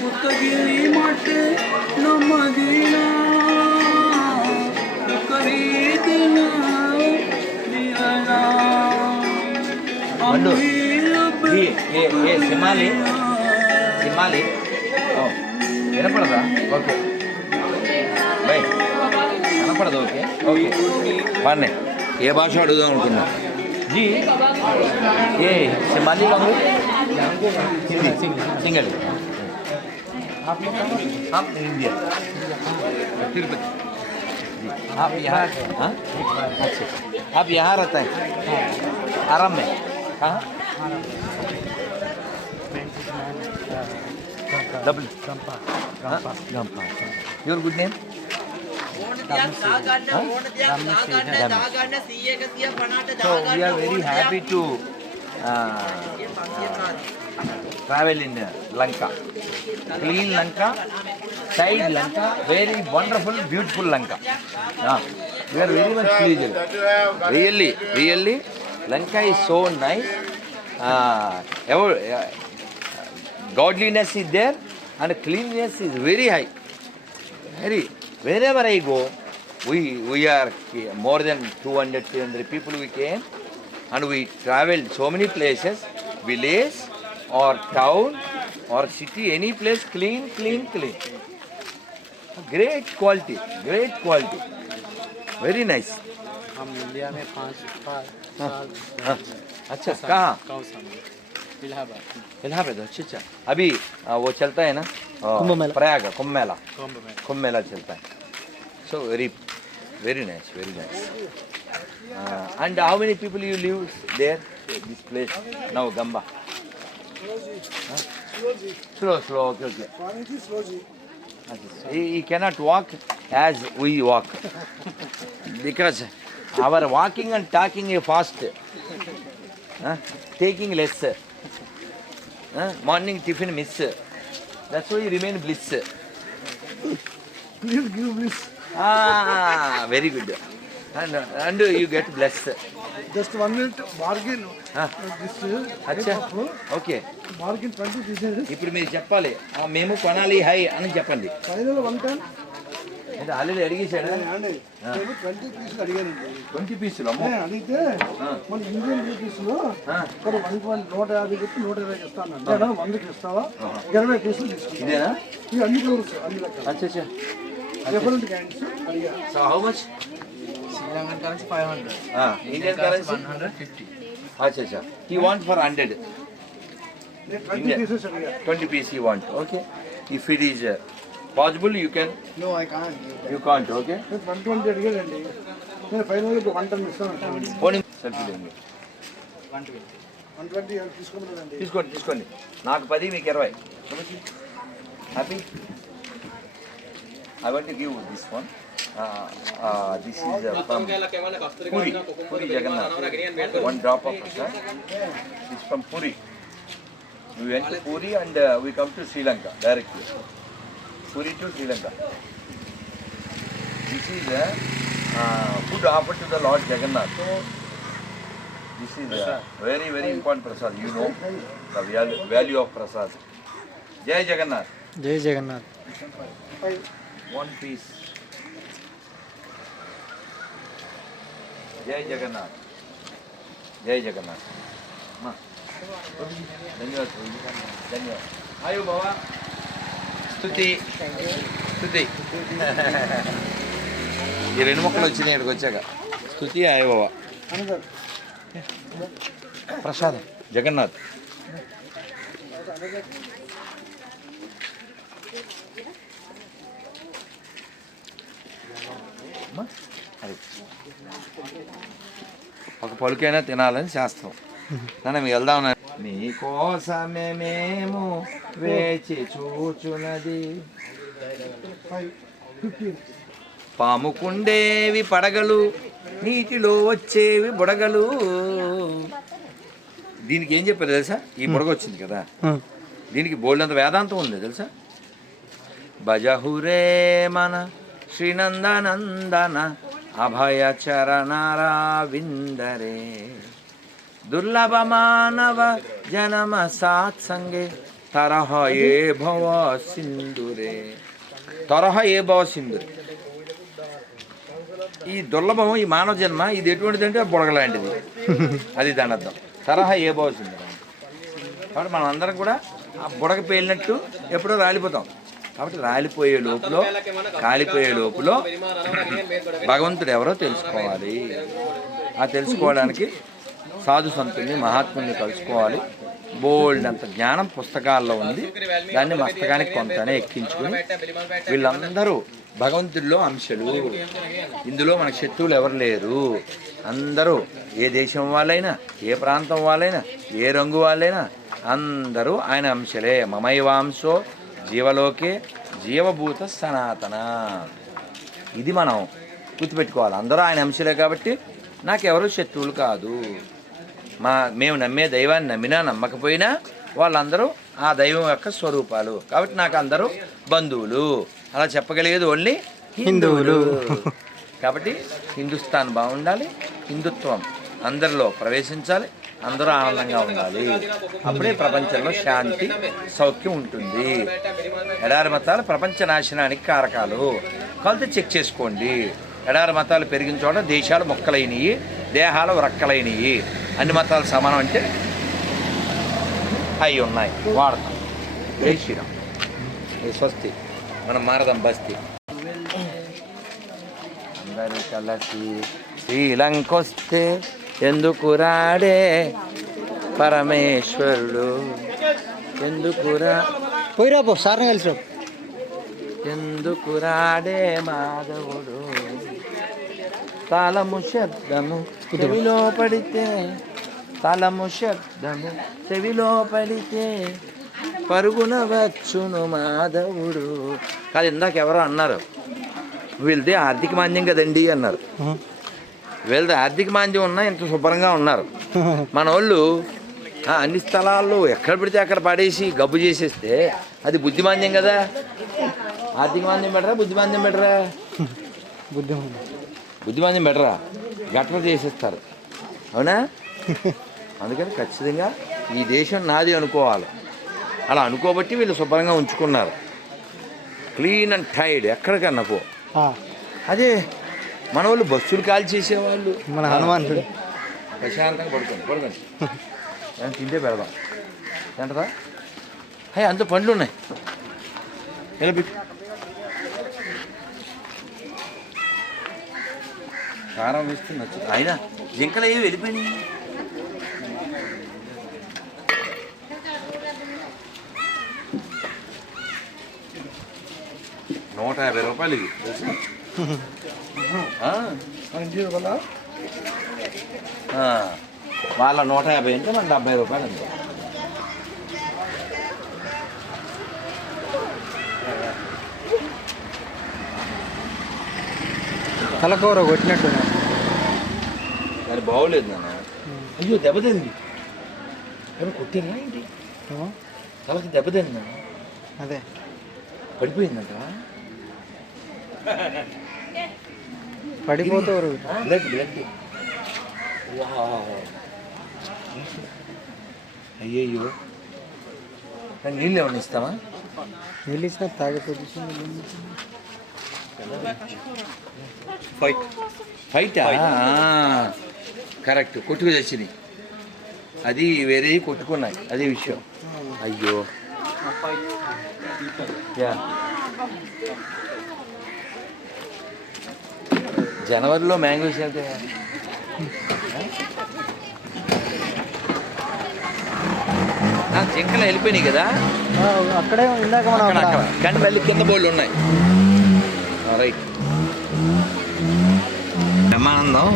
புத்தகிரி மாட்டு நம்ம தீனா ಮಂಡು ಏ ಏ ಏ ಸಿಮಾಲಿ ಸಿಮಾಲಿ. ಓ ಏನಪ್ಪಣದ okay. By. Oh, వినపడదా okay by వినపడదు ఓకే ఓకే వాడిని ఏ భాష అడుగుదాం అనుకున్నా G A సింహాలి Babu Hindi single आप इंडिया तिरुपति जी आप यहाँ हाँ अच्छा आप यहाँ रहता है आराम में कहाँ double Gumpa your good name So we are very happy to uh, travel in uh, Lanka. Clean Lanka, side Lanka, very wonderful, beautiful Lanka. Ah, we are very much pleased. Really, really, Lanka is so nice. Uh, ever, uh, godliness is there and cleanliness is very high. Very, wherever I go, we, we are more than 200, 300 people we came and we traveled so many places, village or town or city, any place, clean, clean, clean. Great quality, great quality. Very nice. हम India में पाँच साल साल हाँ, अच्छा कहाँ कौसा में इलाहाबाद इलाहाबाद अच्छा अच्छा अभी आ, वो चलता है ना कुंभ मेला। प्रयाग कुंभ मेला कुंभ मेला चलता है। So very very nice very nice and how many people you live there this place now गंबा slow slow okay okay he, he cannot walk as we walk. Because our walking and talking is fast. Huh? taking less. Morning tiffin miss that's why remain bliss please give bliss very good and and you get bless just one minute bargain okay bargain twenty ఇప్పుడు మీరు చెప్పాలి మేము కొనాలి హై అని చెప్పండి. Final one ten అంటే already అడిగేసాడా అండి నేను ట్వంటీ పీసులు అడిగానండి ట్వంటీ పీసులు అమ్మో. అడిగితే మన ఇండియన్ వన్ నూట యాభై చెప్పి నూట ఇరవై ఇస్తాను. అంటే వందకి ఇస్తావా? ఇరవై పీసులు తీసుకుంటా ఇదేనా? ఇవి అన్ని కలర్స్ అన్ని అచ్చా అచ్చా. డిఫరెంట్ కైండ్స్ అడిగా. So how much Sri currency 500. Indian currency 150. అచ్చా అచ్చా. He want for hundred twenty pieces twenty piece he want okay if it is possible you can no I can you can't okay నేను one twenty అడిగానండి నేను final one ten ఇస్తాను. పోనీ selfie లేండి. One twenty తీసుకుంటానండి తీసుకోండి తీసుకోండి. నాకు పది మీకు ఇరవై. Happy I want give this one this is from Puri Puri Jagannath one drop of prasad this from Puri we went to Puri and uh, we come to Sri Lanka directly. Puri to Sri Lanka this is food offer to the lord Jagannath this is very very important prasad you know the value of prasad Jai Jagannath Jai Jagannath one piece जय जगन्नाथ जय जगन्नाथ धन्यवाद धन्यवाद आयु बाबा స్థుతి స్థుతి ఈ రెండు మొక్కలు వచ్చినాయి ఇక్కడికి వచ్చాక. స్థుతి ఆయబాబా ప్రసాదం. జగన్నాథ్. అది. ఒక పలుకైనా తినాలని శాస్త్రం. నన్ను మీకు వెళ్దాం నీకోసమే మేము వేచి చూచున్నది పాముకుండేవి పడగలు నీటిలో వచ్చేవి బుడగలు. దీనికి ఏం చెప్పారు తెలుసా? ఈ బుడగ వచ్చింది కదా. దీనికి బోల్డంత వేదాంతం ఉంది తెలుసా? భజహురే మన శ్రీనందనందన అభయ చరణారావిందరే దుర్లభ మానవ జనమ సాత్సంగే తరహ ఏ భవ సింధురే తరహ ఏ భవ సింధురే ఈ దుర్లభం ఈ మానవ జన్మ ఇది ఎటువంటిది అంటే బుడగలాంటిది. అది దాని అర్థం. తరహా ఏ భవ సింధురే. కాబట్టి మనం అందరం కూడా ఆ బుడగ పేలినట్టు ఎప్పుడో రాలిపోతాం. కాబట్టి రాలిపోయే లోపల కాలిపోయే లోపల భగవంతుడు ఎవరో తెలుసుకోవాలి. ఆ తెలుసుకోవడానికి సాధు సంతుల్ని మహాత్ముల్ని కలుసుకోవాలి. బోల్డ్ అంత జ్ఞానం పుస్తకాల్లో ఉంది. దాన్ని మస్తకానికి కొంతనే ఎక్కించుకుని వీళ్ళందరూ భగవంతుడిలో అంశలు. ఇందులో మన శత్రువులు ఎవరు లేరు. అందరూ ఏ దేశం వాళ్ళైనా ఏ ప్రాంతం వాళ్ళైనా ఏ రంగు వాళ్ళైనా అందరూ ఆయన అంశలే. మమైవాంశో జీవలోకే జీవభూత సనాతన. ఇది మనం గుర్తుపెట్టుకోవాలి. అందరూ ఆయన అంశలే కాబట్టి నాకెవరు శత్రువులు కాదు. మా మేము నమ్మే దైవాన్ని నమ్మినా నమ్మకపోయినా వాళ్ళందరూ ఆ దైవం యొక్క స్వరూపాలు. కాబట్టి నాకు అందరూ బంధువులు. అలా చెప్పగలిగేది ఓన్లీ హిందువులు. కాబట్టి హిందుస్థాన్ బాగుండాలి హిందుత్వం అందరిలో ప్రవేశించాలి అందరూ ఆనందంగా ఉండాలి. అప్పుడే ప్రపంచంలో శాంతి సౌఖ్యం ఉంటుంది. ఎడారి మతాలు ప్రపంచ నాశనానికి కారకాలు. కలిసి చెక్ చేసుకోండి. ఎడారి మతాలు పెరిగిన చోట దేశాలు మొక్కలైనవి దేహాలు రక్కలైనవి అన్ని మతాలు సమానం అంటే అవి ఉన్నాయి. వాడతాం. జై శ్రీరామ్. స్వస్తి. మనం మారదాం బస్తి. అందరూ కలిసి శ్రీలంకొస్తే ఎందుకు రాడే పరమేశ్వరుడు? ఎందుకు రా పోయిరా పో సార్ని కలిసి ఎందుకు రాడే మాధవుడు? తాళము శబ్దము చెవిలో పడితే తాళము శబ్దము చెవిలో పడితే పరుగున వచ్చును మాధవుడు. కాదు ఇందాక ఎవరో అన్నారు వీళ్ళది ఆర్థిక మాంద్యం కదండి అన్నారు. వీళ్ళది ఆర్థిక మాంద్యం ఉన్నా ఇంత శుభ్రంగా ఉన్నారు. మన వాళ్ళు అన్ని స్థలాల్లో ఎక్కడ పెడితే అక్కడ పడేసి గబ్బు చేసేస్తే అది బుద్ధిమాంద్యం కదా. ఆర్థిక మాంద్యం పెట్టరా బుద్ధిమాంద్యం పెట్టరా బుద్ధిమాంద్యం బెటరా? గట్ర చేసేస్తారు. అవునా? అందుకని ఖచ్చితంగా ఈ దేశం నాది అనుకోవాలి. అలా అనుకోబట్టి వీళ్ళు శుభ్రంగా ఉంచుకున్నారు. క్లీన్ అండ్ టైడ్ ఎక్కడికన్నా పో. అదే మన వాళ్ళు బస్సులు కాల్ చేసేవాళ్ళు. మన హనుమంతుడు. ప్రశాంతంగా పడుకోండి పడుకోండి. ఏమైనా తింటే పెడదాం. ఏంటదా అయ్యి అంత పండ్లు ఉన్నాయి ఎలా కారం వేస్తే నచ్చుతుంది. అయినా జింకలు అవి వెళ్ళిపోయినాయి? నూట యాభై రూపాయలు ఇవి. వాళ్ళ నూట యాభై అంటే మన డెబ్బై రూపాయలు అంతే. తలకూర కొట్టినట్టు అది బాగోలేదు నాన్న. అయ్యో దెబ్బతింది. ఎవరు కొట్టిరా ఏంటి? తలకి దెబ్బతింది? అదే. పడిపోయిందంట. పడిపోతారు అయ్యయ్యో. నీళ్ళు ఏమన్నా ఇస్తావా? నీళ్ళు ఇచ్చిన తాగే పొజిషన్ ఫైట్. ఫైటా? కరెక్ట్. కొట్టుకు తెచ్చినాయి అది వేరే కొట్టుకున్నాయి. అదే విషయం. అయ్యో. యా. జనవరిలో మ్యాంగోస్ అయితే జింకలు వెళ్ళిపోయినాయి కదా? అక్కడే ఇందాక మనం అక్కడ అక్కడ. కానీ మళ్ళీ కింద బోళ్ళు ఉన్నాయి. రైట్ బ్రహ్మానందం?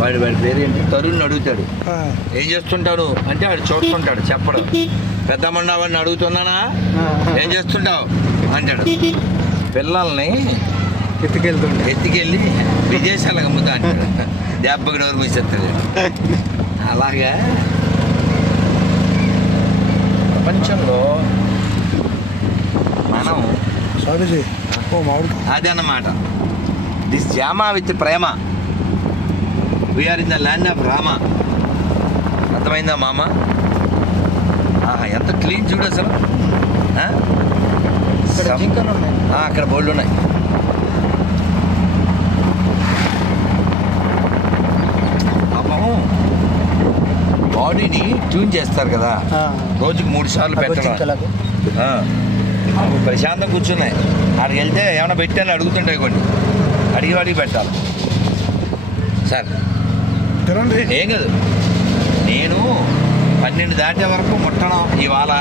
వాడి వాడి పేరు ఏంటి తరుణ్ అడుగుతాడు ఏం చేస్తుంటాడు అంటే వాడు చూస్తుంటాడు చెప్పడు. పెద్ద వాడిని అడుగుతున్నానా ఏం చేస్తుంటావు? అంటాడు. పిల్లల్ని ఎత్తుకెళ్తుండే. ఎత్తుకెళ్ళి విదేశాలకు అమ్ముతా అంటాడు. దెబ్బకి నోరు మూసేస్తాడు. అలాగా? ప్రపంచంలో మనం అదే అన్నమాట. దిస్ జామా with Prema. We are in the land of Rama అర్థమైందా మామ? ఆహా ఎంత క్లీన్ చూడు అసలు. ఆ? ఇక్కడ సం- జింకలు ఉన్నాయి. ఆ, అక్కడ బోర్డులు ఉన్నాయి. బాడీని ట్యూన్ చేస్తారు కదా. రోజుకి మూడు సార్లు పెట్టడం. ప్రశాంతం కూర్చున్నాయి. అక్కడికి వెళ్తే ఏమైనా పెట్టాను అడుగుతుంటాయి కొన్ని. అడిగి అడిగి పెట్టాలి. సార్ ఏం కాదు. నేను పన్నెండు దాటే వరకు ముట్టడం ఇవాళ